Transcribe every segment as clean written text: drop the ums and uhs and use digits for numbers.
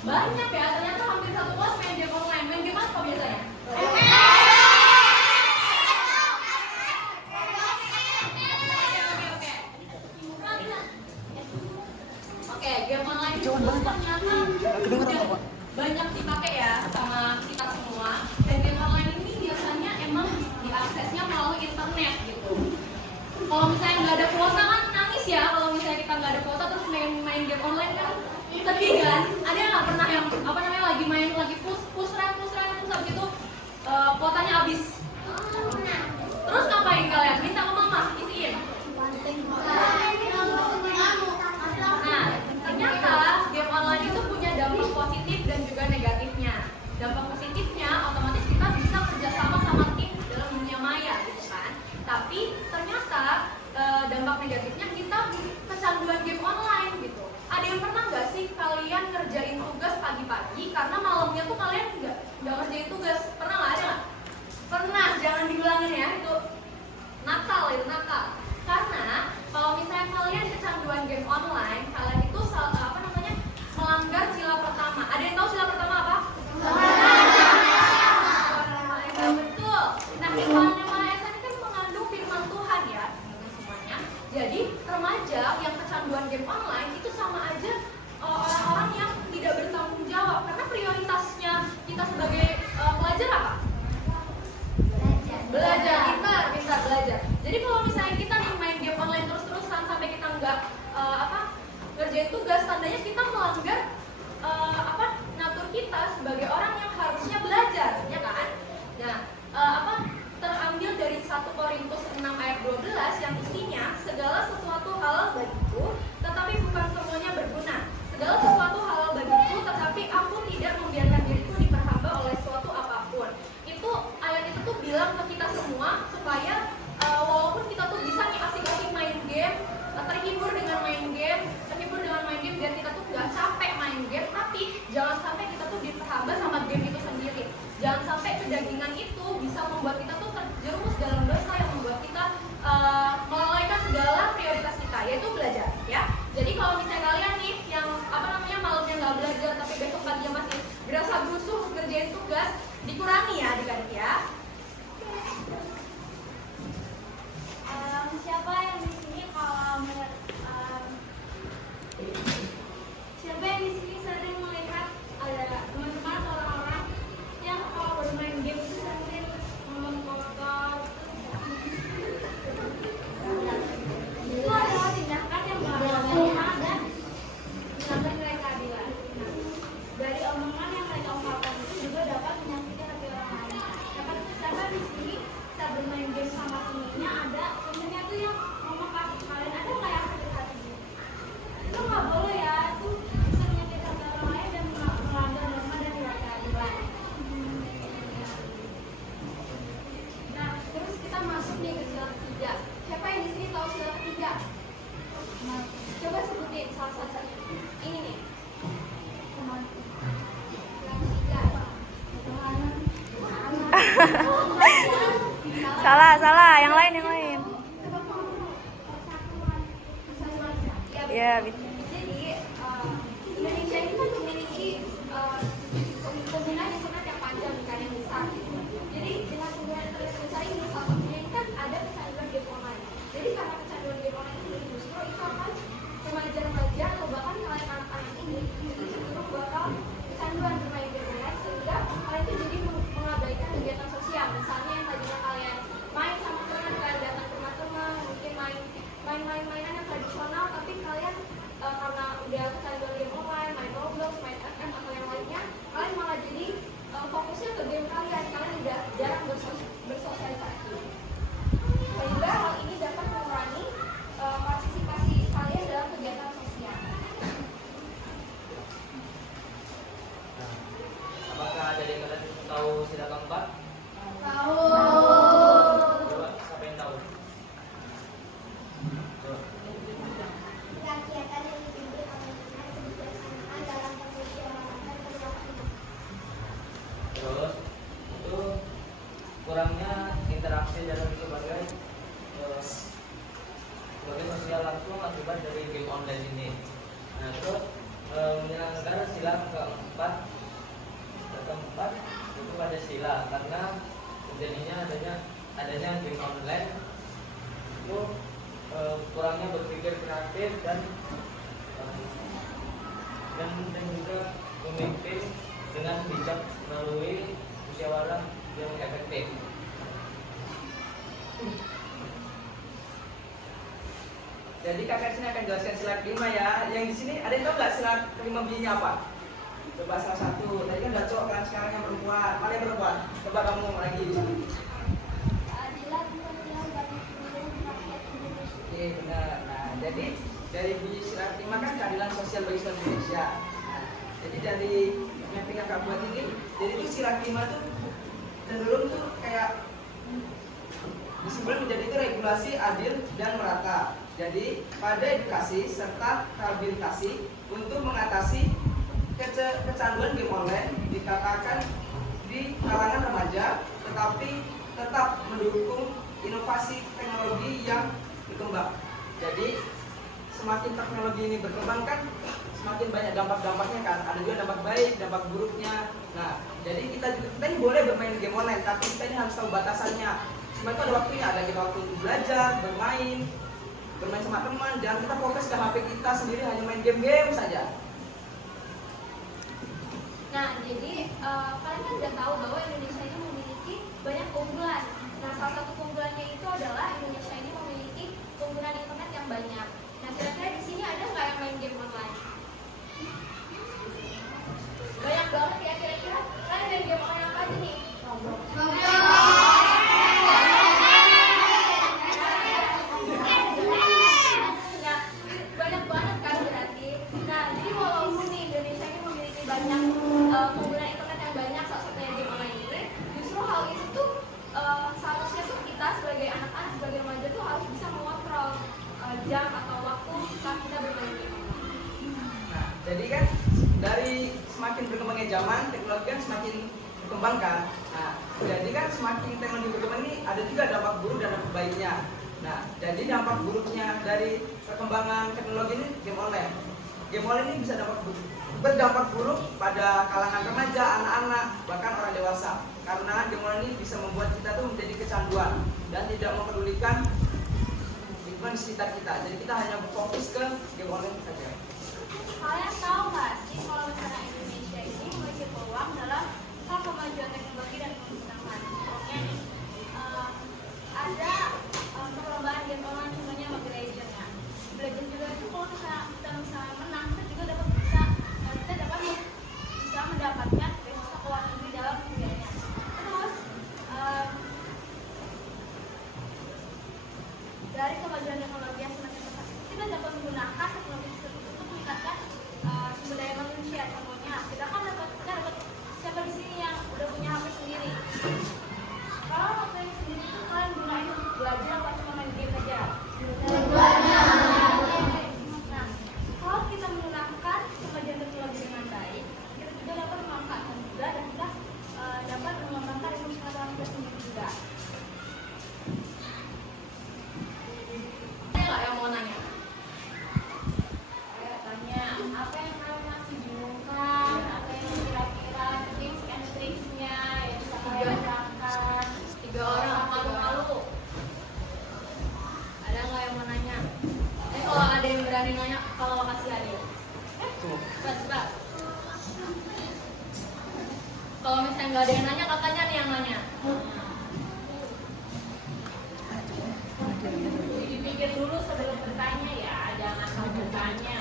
Banyak ya, ternyata hampir satu kelas main game online. Main game apa biasanya? Oke, game online itu ternyata banyak dipakai ya sama kita semua. Dan game online ini biasanya emang diaksesnya melalui internet gitu. Kalau misalnya nggak ada kuota kan nangis ya. Kalau misalnya kita nggak ada kuota terus main game online kan sedih kan. Ada nggak pernah yang lagi main lagi push rank terus gitu kuotanya habis. Terus ngapain kalian? Minta ke mama isiin. Nah, ternyata game online itu punya dampak positif dan juga negatifnya. Dampak positifnya otomatis kita bisa kerjasama sama tim dalam dunia maya gitu kan. Tapi ternyata dampak negatifnya kita kecanduan game online gitu. Ada yang pernah nggak sih kalian ngerjain tugas pagi-pagi karena malamnya tuh kalian nggak ngerjain tugas? Pernah nggak? Ada nggak? Pernah, jangan diulangin ya, itu nakal. Karena kalau misalnya kalian kecanduan game online, kalian itu melanggar sila pertama. Ada yang tahu sila pertama apa? Betul. Nah, Firman-Nya Maha Esa ini kan mengandung firman Tuhan ya, teman-teman semuanya. Jadi remaja yang kecanduan game online itu sama aja orang-orang yang tidak bertanggung jawab. Karena prioritasnya kita sebagai pelajar apa? Belajar, pintar belajar. Jadi kalau misalnya kita nih main game online terus-terusan sampai kita nggak ngerjain tugas, tandanya kita melanggar natur kita sebagai orang yang harusnya belajar, ya kan? Nah, terambil dari 1 Korintus 6 ayat 12 yang isinya segala sesuatu halal bagiku, tetapi bukan semuanya berguna. Segala sesuatu halal bagiku, tetapi aku tidak membiarkan diriku diperhamba oleh suatu apapun. Ayat itu tuh bilang ke kita semua supaya walaupun kita tuh bisa nih asik-asik main game, terhibur dengan main game biar kita tuh nggak capek main game, tapi jangan sampai kita tuh diperhamba sama game itu sendiri. Jangan sampai kedagingan itu bisa membuat kita tuh terjerumus dalam dosa yang membuat kita melalaikan segala prioritas kita, yaitu belajar ya. Jadi kalau misalnya kalian nih yang malamnya nggak belajar tapi besok paginya masih berasa busuk ngerjain tugas, dikurangi ya adik-adik ya. Siapa yang di sini siapa yang di sini sering melihat ada teman-teman atau orang-orang yang kalau bermain game itu sering memotong? Itu adalah tindakan yang berbahaya dan melanggar nilai keadilan. Dari omongan yang mereka ungkapkan itu juga dapat menyakiti hati orang lain. Siapa di sini saat bermain game sama temennya ada temennya tuh yang ngomong ke kalian, ada nggak yang sakit hati? Itu nggak boleh ya, itu bisa menyakiti hati orang lain dan melanggar norma dan nilai keadilan. Nah, terus kita masuk nih ke sila ketiga. Siapa yang di sini tahu sila ketiga? Coba sebutin salah satunya. Ini nih. Salah, yang lain. Ya, Jadi Indonesia ini kan memiliki penggunaan internet yang panjang kan, yang besar gitu. Jadi dengan penggunaan internet yang besar ini, salah satunya ini kan ada kecanduan game online. Jadi karena kecanduan game online ini justru itu akan remaja-remaja atau bahkan kalian anak-anak ini itu cenderung bakal kecanduan bermain game online, sehingga kalian itu jadi mengabaikan kegiatan sosial. Misalnya yang tadinya kalian main sama teman, kalian datang ke rumah teman, mungkin main-mainan yang tradisional, tapi kalian karena udah kecanduan game online, main Roblox, main FM atau yang lainnya, kalian malah jadi fokusnya ke game kalian udah jarang bersosialisasi. Sehingga hal ini dapat mengurangi partisipasi kalian dalam kegiatan sosial. Apakah ada yang kalian tahu sila keempat? Tahu. Coba, siapa yang tahu? Coba. Kegiatan yang dipimpin oleh Tuhan terjadinya adanya game online itu kurangnya berpikir kreatif dan juga memimpin dengan bijak melalui musyawarah yang efektif. Jadi kakak sini akan jelaskan sila kelima ya. Yang di sini ada yang tahu nggak sila kelima bunyinya apa? Coba salah satu. Tadi kan udah cowok kan, sekarang yang perempuan. Mana yang perempuan? Coba kamu ngomong lagi di sini. Keadilan sosial bagi seluruh rakyat Indonesia. Oke, benar. Nah, jadi dari bunyi sila kelima kan keadilan sosial bagi seluruh Indonesia. Nah, jadi dari yang kakak buat ini, jadi itu sila kelima tuh cenderung tuh kayak disebut menjadi itu regulasi adil dan merata. Jadi pada edukasi serta rehabilitasi untuk mengatasi kecanduan game online dikatakan di kalangan remaja, tetapi tetap mendukung inovasi teknologi yang berkembang. Jadi semakin teknologi ini berkembang kan semakin banyak dampak-dampaknya kan. Ada juga dampak baik, dampak buruknya. Nah, jadi kita ini boleh bermain game online, tapi kita ini harus tahu batasannya. Semua itu ada waktunya, ada kita waktu untuk belajar, bermain sama teman. Jangan kita fokus ke HP kita sendiri hanya main game-game saja. Nah, jadi kalian kan udah tahu bahwa Indonesia ini memiliki banyak keunggulan. Nah, salah satu keunggulannya itu adalah Indonesia ini memiliki keunggulan internet yang banyak. Nah, kira-kira di sini ada nggak yang main game online? Banyak banget ya, kira-kira kalian main game online apa aja nih? Nah, banyak banget kan berarti. Nah, jadi walaupun nih Indonesia ini memiliki banyak keunggulan internet yang banyak, salah satunya game online ini, justru hal itu tuh seharusnya tuh kita sebagai anak-anak, sebagai remaja tuh harus bisa mengontrol jam atau waktu saat kita bermain game online. Nah, jadi kan dari semakin berkembangnya zaman, teknologi kan semakin berkembang kan. Nah, jadi kan semakin teknologi berkembang ini ada juga dampak buruk dan dampak baiknya. Nah, jadi dampak buruknya dari perkembangan teknologi ini game online. Game online ini bisa berdampak buruk pada kalangan remaja, anak-anak, bahkan orang dewasa. Karena game online ini bisa membuat kita tuh menjadi kecanduan dan tidak mempedulikan lingkungan di sekitar kita. Jadi kita hanya fokus ke game online saja. Kalian tahu nggak sih kalau misalnya Indonesia ini memiliki peluang dalam hal kemajuan teknologi dan penggunaan? Contohnya nih, ada perlombaan game online namanya Mobile Legends ya. Mobile Legends juga itu kalau kita misalnya menang, kita juga dapat bisa mendapatkan beasiswa ke luar negeri dalam kuliahnya. Terus dari kemajuan teknologi yang semakin pesat, kita dapat menggunakan teknologi tersebut untuk meningkatkan sumber daya manusia. Contohnya, kita dapat siapa di sini yang udah punya HP sendiri? Kalau HP sendiri itu kalian gunain untuk belajar atau cuma main game aja? Nah, kalau kita menggunakan kemajuan teknologi dengan baik, kita juga dapat memanfaatkan juga dan kita dapat mengembangkan ilmu pengetahuan kita sendiri juga. Ada nggak yang mau nanya? Ayo tanya, apa yang kalian masih bingungkan? Apa yang kira-kira tips and tricksnya yang bisa kalian terapkan? 3 orang malu-malu. Ada nggak yang mau nanya? Kalau ada yang berani nanya, kalau kasih hadiah. Cepat. Kalau misalnya nggak ada yang nanya, kakaknya nih yang nanya. Dipikir dulu sebelum bertanya ya, jangan asal bertanya.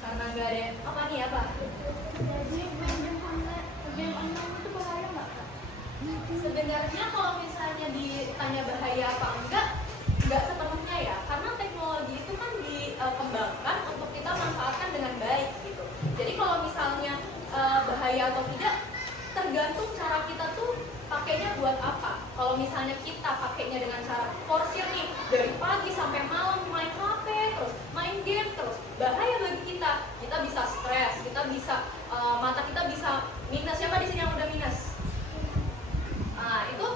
Karena nggak ada apa nih apa? Jadi main game online itu bahaya nggak, Kak? Sebenarnya kalau misalnya ditanya bahaya apa enggak sepenuhnya ya, karena teknologi itu kan dikembangkan untuk kita manfaatkan dengan baik gitu. Jadi kalau misalnya bahaya atau tidak, tergantung cara kita tuh pakainya buat apa. Kalau misalnya kita pakainya dengan cara forsir nih, dari pagi sampai malam main HP terus, main game terus, bahaya bagi kita. Kita bisa stres, kita bisa mata kita bisa minus. Siapa di sini yang udah minus? Nah, itu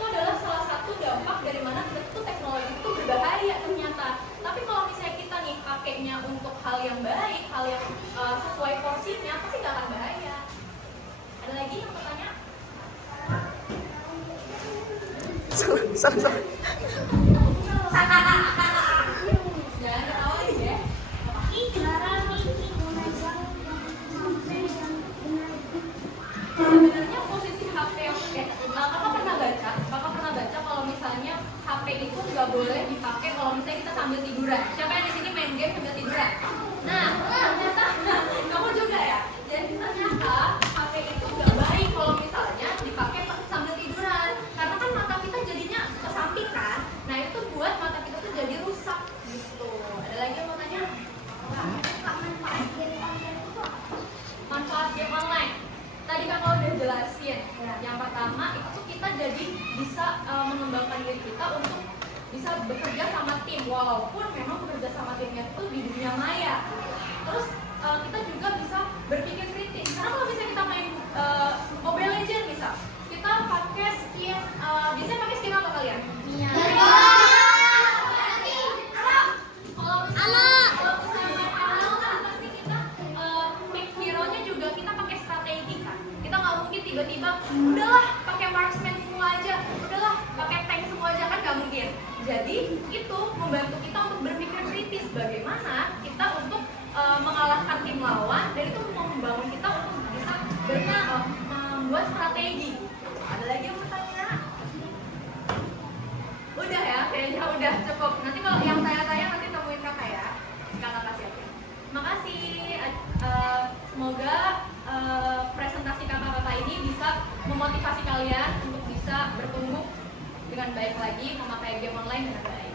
adalah salah satu dampak dari mana itu teknologi itu berbahaya ternyata. Tapi kalau misalnya kita nih pakainya untuk hal yang baik, hal yang Jangan ketawa ya. Sebenarnya posisi HP yang kakak pernah baca kalau misalnya HP itu nggak boleh dipakai kalau misalnya kita sambil tiduran. Siapa yang di sini main game sambil tiduran? Nah, ternyata kamu juga ya. Jadi ternyata HP itu nggak baik kalau misalnya dipakai sambil tiduran, karena kan mata kita jadinya ke samping kan. Nah itu buat mata kita tuh jadi rusak gitu. Ada lagi yang mau tanya? Manfaat game online. Tadi kakak udah jelasin. Yang pertama itu tuh kita jadi bisa mengembangkan diri kita untuk bisa bekerja sama tim, walaupun memang bekerja sama timnya itu di dunia maya. Terus kita juga bisa berpikir kritis. Karena kalau misalnya kita main Mobile Legends bisa, kita pakai skin, biasanya pakai skin apa kalian? Iya. Kalau misalnya main ML kan pasti kita pick hero-nya juga kita pakai strategi kan. Kita nggak mungkin tiba-tiba udahlah pakai marksman semua aja, udahlah pakai tank semua aja, kan nggak mungkin. Jadi itu membantu kita untuk berpikir kritis bagaimana kita untuk mengalahkan tim lawan, dan itu membangun kita untuk bisa membuat strategi. Ada lagi yang bertanya? Udah ya, kayaknya udah cukup. Nanti kalau yang tanya-tanya nanti temuin kakak ya, kakak kasih aku. Makasih. Semoga presentasi kakak-kakak ini bisa memotivasi kalian untuk bisa bertumbuh dengan baik lagi, memakai game online dengan baik.